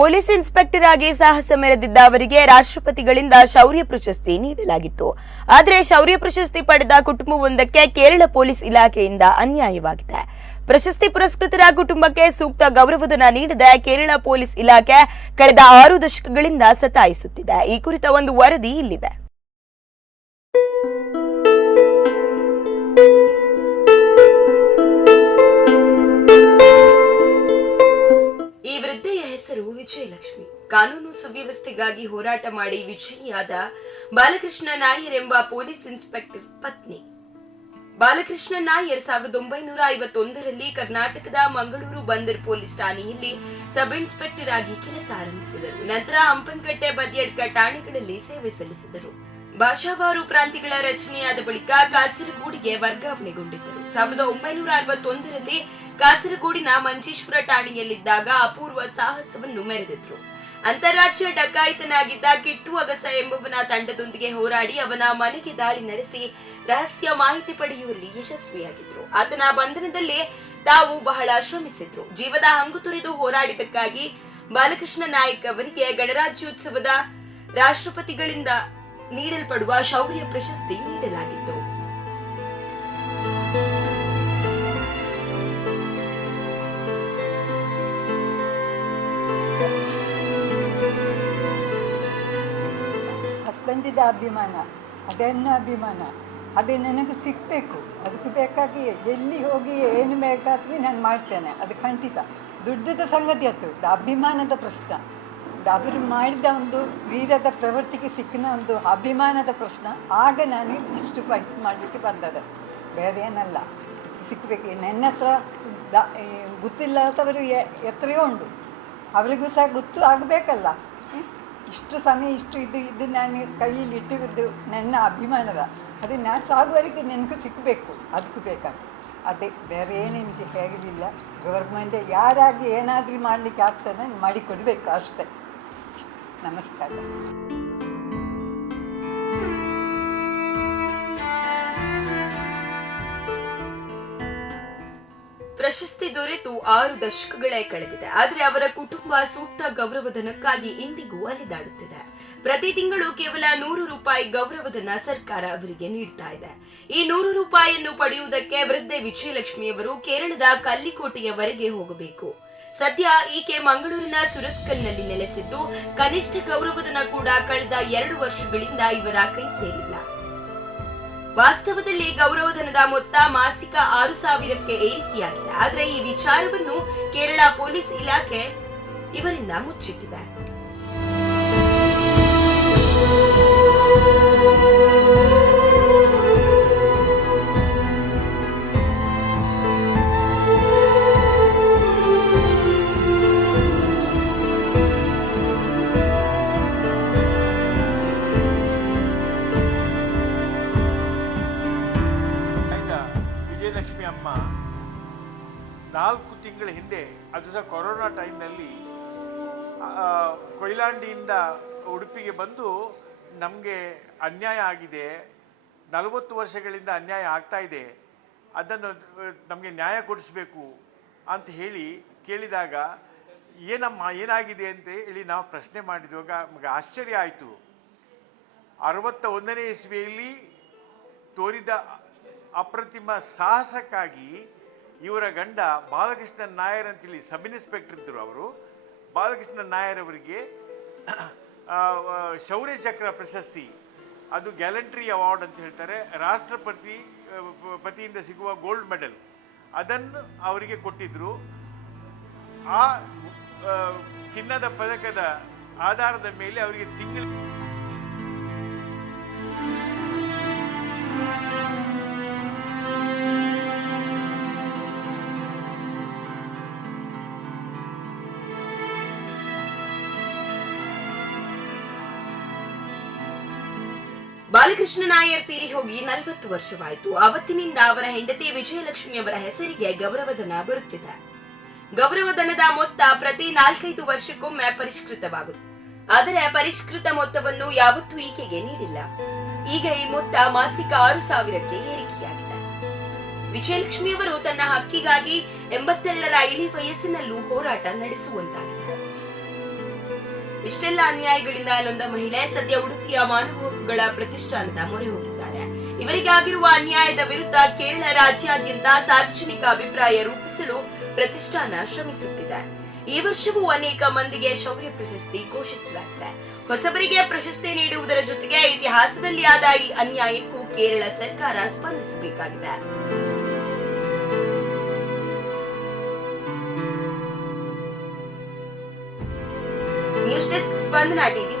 Police inspector ಆಗಿ ಸಾಹಸ ಮೆರೆದಿದ್ದ ಅವರಿಗೆ ರಾಷ್ಟ್ರಪತಿಗಳಿಂದ ಶೌರ್ಯ ಪ್ರಶಸ್ತಿ ನೀಡಲಾಗಿತ್ತು. ಆದರೆ ಶೌರ್ಯ ಪ್ರಶಸ್ತಿ ಪಡೆದ ಕುಟುಂಬವೊಂದಕ್ಕೆ ಕೇರಳ ಪೊಲೀಸ್ ಇಲಾಖೆಯಿಂದ ಅನ್ಯಾಯವಾಗಿದೆ. ಪ್ರಶಸ್ತಿ ಪುರಸ್ಕೃತರ ಕುಟುಂಬಕ್ಕೆ ಸೂಕ್ತ ಗೌರವಧನ ನೀಡದ ಕೇರಳ ಪೊಲೀಸ್ ಇಲಾಖೆ ಕಳೆದ 6 ದಶಕಗಳಿಂದ ಸತಾಯಿಸುತ್ತಿದೆ. ಈ ಕುರಿತ ಒಂದು ವರದಿ ಇಲ್ಲಿದೆ. ಈ ವೃದ್ಧೆಯ ಹೆಸರು ವಿಜಯಲಕ್ಷ್ಮಿ. ಕಾನೂನು ಸುವ್ಯವಸ್ಥೆಗಾಗಿ ಹೋರಾಟ ಮಾಡಿ ವಿಜಯಿಯಾದ ಬಾಲಕೃಷ್ಣ ನಾಯರ್ ಎಂಬ ಪೊಲೀಸ್ ಇನ್ಸ್ಪೆಕ್ಟರ್ ಪತ್ನಿ. ಬಾಲಕೃಷ್ಣ ನಾಯರ್ 1951ರಲ್ಲಿ ಕರ್ನಾಟಕದ ಮಂಗಳೂರು ಬಂದರ್ ಪೊಲೀಸ್ ಠಾಣೆಯಲ್ಲಿ ಸಬ್ ಇನ್ಸ್ಪೆಕ್ಟರ್ ಆಗಿ ಕೆಲಸ ಆರಂಭಿಸಿದರು. ನಂತರ ಹಂಪನಕಟ್ಟೆ, ಬದಿಯಡ್ಕ ಠಾಣೆಗಳಲ್ಲಿ ಸೇವೆ ಸಲ್ಲಿಸಿದರು. ಭಾಷಾವಾರು ಪ್ರಾಂತ್ಯಗಳ ರಚನೆಯಾದ ಬಳಿಕ ಕಾಸರಗೋಡಿಗೆ ವರ್ಗಾವಣೆಗೊಂಡಿದ್ದರು. 1961ರಲ್ಲಿ ಕಾಸರಗೋಡಿನ ಮಂಜೇಶ್ವರ ಠಾಣೆಯಲ್ಲಿದ್ದಾಗ ಅಪೂರ್ವ ಸಾಹಸವನ್ನು ಮೆರೆದಿದ್ರು. ಅಂತಾರಾಜ್ಯ ಡಕಾಯಿತನಾಗಿದ್ದ ಕಿಟ್ಟು ಅಗಸ ಎಂಬುವನ ತಂಡದೊಂದಿಗೆ ಹೋರಾಡಿ ಅವನ ಮನೆಗೆ ದಾಳಿ ನಡೆಸಿ ರಹಸ್ಯ ಮಾಹಿತಿ ಪಡೆಯುವಲ್ಲಿ ಯಶಸ್ವಿಯಾಗಿದ್ರು. ಆತನ ಬಂಧನದಲ್ಲಿ ತಾವು ಬಹಳ ಶ್ರಮಿಸಿದ್ರು. ಜೀವದ ಹಂಗು ತೊರೆದು ಹೋರಾಡಿದಕ್ಕಾಗಿ ಬಾಲಕೃಷ್ಣ ನಾಯಕ್ ಅವರಿಗೆ ಗಣರಾಜ್ಯೋತ್ಸವದ ರಾಷ್ಟ್ರಪತಿಗಳಿಂದ ನೀಡಲ್ಪಡುವ ಶೌರ್ಯ ಪ್ರಶಸ್ತಿ ನೀಡಲಾಗಿತ್ತು. ಹಸ್ಬೆಂಡಿದ ಅಭಿಮಾನ, ಅದನ್ನ ಅಭಿಮಾನ, ಅದು ನನಗೆ ಸಿಗಬೇಕು. ಅದಕ್ಕೆ ಬೇಕಾಗಿ ಎಲ್ಲಿ ಹೋಗಿ ಏನು ಬೇಕಾದ್ರೆ ನಾನು ಮಾಡ್ತೇನೆ, ಅದು ಖಂಡಿತ. ದುಡ್ಡದ ಸಂಗತಿ ಅದು, ಅಭಿಮಾನದ ಪ್ರಶ್ನೆ. ಅವರು ಮಾಡಿದ ಒಂದು ವೀರದ ಪ್ರವೃತ್ತಿಗೆ ಸಿಕ್ಕಿನ ಒಂದು ಅಭಿಮಾನದ ಪ್ರಶ್ನೆ. ಆಗ ನಾನು ಇಷ್ಟು ಫೈಟ್ ಮಾಡಲಿಕ್ಕೆ ಬಂದದ್ದು, ಬೇರೆ ಏನಲ್ಲ. ಸಿಕ್ಕಬೇಕು. ನನ್ನ ಹತ್ರ ಗೊತ್ತಿಲ್ಲದವರು ಎತ್ತರೆಯೋ ಉಂಟು, ಅವರಿಗೂ ಸಹ ಗೊತ್ತು ಆಗಬೇಕಲ್ಲ. ಇಷ್ಟು ಸಮಯ ಇದು ನಾನು ಕೈಯಲ್ಲಿ ಇಟ್ಟಿರೋದು ನನ್ನ ಅಭಿಮಾನದ. ಅದು ನಾನು ಸಾಗುವವರೆಗೆ ನನಗೂ ಸಿಕ್ಕಬೇಕು, ಅದಕ್ಕೂ ಬೇಕಾಗಿ. ಅದೇ ಬೇರೆ ಏನೇನಿಗೆ ಹೇಗಲಿಲ್ಲ. ಗೌರ್ಮೆಂಟ್ ಯಾರಾಗಿ ಏನಾದರೂ ಮಾಡಲಿಕ್ಕೆ ಆಗ್ತದೆ ಮಾಡಿಕೊಡ್ಬೇಕು ಅಷ್ಟೇ. ನಮಸ್ಕಾರ. ಪ್ರಶಸ್ತಿ ದೊರೆತು 6 ದಶಕಗಳೇ ಕಳೆದಿದೆ. ಆದರೆ ಅವರ ಕುಟುಂಬ ಸೂಕ್ತ ಗೌರವಧನಕ್ಕಾಗಿ ಇಂದಿಗೂ ಅಲೆದಾಡುತ್ತಿದೆ. ಪ್ರತಿ ತಿಂಗಳು ಕೇವಲ 100 ರೂಪಾಯಿ ಗೌರವಧನ ಸರ್ಕಾರ ಅವರಿಗೆ ನೀಡ್ತಾ ಇದೆ. ಈ 100 ರೂಪಾಯಿಯನ್ನು ಪಡೆಯುವುದಕ್ಕೆ ವೃದ್ಧೆ ವಿಜಯಲಕ್ಷ್ಮಿಯವರು ಕೇರಳದ ಕಲ್ಲಿಕೋಟೆಯವರೆಗೆ ಹೋಗಬೇಕು. ಸದ್ಯ ಈಕೆ ಮಂಗಳೂರಿನ ಸುರತ್ಕಲ್ನಲ್ಲಿ ನೆಲೆಸಿದ್ದು, ಕನಿಷ್ಠ ಗೌರವಧನ ಕೂಡ ಕಳೆದ 2 ವರ್ಷಗಳಿಂದ ಇವರ ಕೈ ಸೇರಿಲ್ಲ. ವಾಸ್ತವದಲ್ಲಿ ಗೌರವಧನದ ಮೊತ್ತ ಮಾಸಿಕ 6,000ಕ್ಕೆ ಏರಿಕೆಯಾಗಿದೆ. ಆದರೆ ಈ ವಿಚಾರವನ್ನು ಕೇರಳ ಪೊಲೀಸ್ ಇಲಾಖೆ ಇವರಿಂದ ಮುಚ್ಚಿಟ್ಟಿದೆ. ವಿಜಯಲಕ್ಷ್ಮಿ ಅಮ್ಮ 4 ತಿಂಗಳ ಹಿಂದೆ, ಅದು ಸಹ ಕೊರೋನಾ ಟೈಮ್ನಲ್ಲಿ, ಕೊಯ್ಲಾಂಡಿಯಿಂದ ಉಡುಪಿಗೆ ಬಂದು ನಮಗೆ ಅನ್ಯಾಯ ಆಗಿದೆ, 40 ವರ್ಷಗಳಿಂದ ಅನ್ಯಾಯ ಆಗ್ತಾ ಇದೆ, ಅದನ್ನು ನಮಗೆ ನ್ಯಾಯ ಕೊಡಿಸ್ಬೇಕು ಅಂತ ಹೇಳಿ ಕೇಳಿದಾಗ, ಏನಮ್ಮ ಏನಾಗಿದೆ ಅಂತ ಹೇಳಿ ನಾವು ಪ್ರಶ್ನೆ ಮಾಡಿದಾಗ ನಮಗೆ ಆಶ್ಚರ್ಯ ಆಯಿತು. 61ನೇ ಇಸ್ವಿಯಲ್ಲಿ ತೋರಿದ ಅಪ್ರತಿಮ ಸಾಹಸಕ್ಕಾಗಿ ಇವರ ಗಂಡ ಬಾಲಕೃಷ್ಣ ನಾಯರ್ ಅಂತೇಳಿ ಸಬ್ ಇನ್ಸ್ಪೆಕ್ಟರ್ ಇದ್ದರು. ಅವರು ಬಾಲಕೃಷ್ಣ ನಾಯರ್ ಅವರಿಗೆ ಶೌರ್ಯ ಚಕ್ರ ಪ್ರಶಸ್ತಿ, ಅದು ಗ್ಯಾಲಂಟ್ರಿ ಅವಾರ್ಡ್ ಅಂತ ಹೇಳ್ತಾರೆ, ರಾಷ್ಟ್ರಪತಿಯಿಂದ ಸಿಗುವ ಗೋಲ್ಡ್ ಮೆಡಲ್, ಅದನ್ನು ಅವರಿಗೆ ಕೊಟ್ಟಿದ್ದರು. ಆ ಚಿನ್ನದ ಪದಕದ ಆಧಾರದ ಮೇಲೆ ಅವರಿಗೆ ಬಾಲಕೃಷ್ಣ ನಾಯರ್ ತೀರಿ ಹೋಗಿ 40 ವರ್ಷವಾಯಿತು. ಅವತ್ತಿನಿಂದ ಅವರ ಹೆಂಡತಿ ವಿಜಯಲಕ್ಷ್ಮಿಯವರ ಹೆಸರಿಗೆ ಗೌರವಧನ ಬರುತ್ತಿದೆ. ಗೌರವಧನದ ಮೊತ್ತ ಪ್ರತಿ 4-5 ವರ್ಷಕ್ಕೊಮ್ಮೆ ಪರಿಷ್ಕೃತವಾಗುತ್ತದೆ. ಆದರೆ ಪರಿಷ್ಕೃತ ಮೊತ್ತವನ್ನು ಯಾವತ್ತೂ ಈಕೆಗೆ ನೀಡಿಲ್ಲ. ಈಗ ಈ ಮೊತ್ತ ಮಾಸಿಕ 6,000ಕ್ಕೆ ಏರಿಕೆಯಾಗಿದೆ. ವಿಜಯಲಕ್ಷ್ಮಿಯವರು ತನ್ನ ಹಕ್ಕಿಗಾಗಿ 82ರ ಇಳಿ ವಯಸ್ಸಿನಲ್ಲೂ ಹೋರಾಟ ನಡೆಸುವಂತಾಗಿದೆ. ಇಷ್ಟೆಲ್ಲ ಅನ್ಯಾಯಗಳಿಂದ ನೊಂದ ಮಹಿಳೆ ಸದ್ಯ ಉಡುಪಿಯ ಮಾನವ ಹಕ್ಕುಗಳ ಪ್ರತಿಷ್ಠಾನದ ಮೊರೆ ಹೋಗಿದ್ದಾರೆ. ಇವರಿಗಾಗಿರುವ ಅನ್ಯಾಯದ ವಿರುದ್ಧ ಕೇರಳ ರಾಜ್ಯಾದ್ಯಂತ ಸಾರ್ವಜನಿಕ ಅಭಿಪ್ರಾಯ ರೂಪಿಸಲು ಪ್ರತಿಷ್ಠಾನ ಶ್ರಮಿಸುತ್ತಿದೆ. ಈ ವರ್ಷವೂ ಅನೇಕ ಮಂದಿಗೆ ಶೌರ್ಯ ಪ್ರಶಸ್ತಿ ಘೋಷಿಸಲಾಗಿದೆ. ಹೊಸಬರಿಗೆ ಪ್ರಶಸ್ತಿ ನೀಡುವುದರ ಜೊತೆಗೆ ಇತಿಹಾಸದಲ್ಲಿ ಆದ ಈ ಅನ್ಯಾಯಕ್ಕೂ ಕೇರಳ ಸರ್ಕಾರ ಸ್ಪಂದಿಸಬೇಕಾಗಿದೆ. ನ್ಯೂಸ್ ಡೆಸ್ಕ್, ಸ್ಪಂದನ ಟಿವಿ.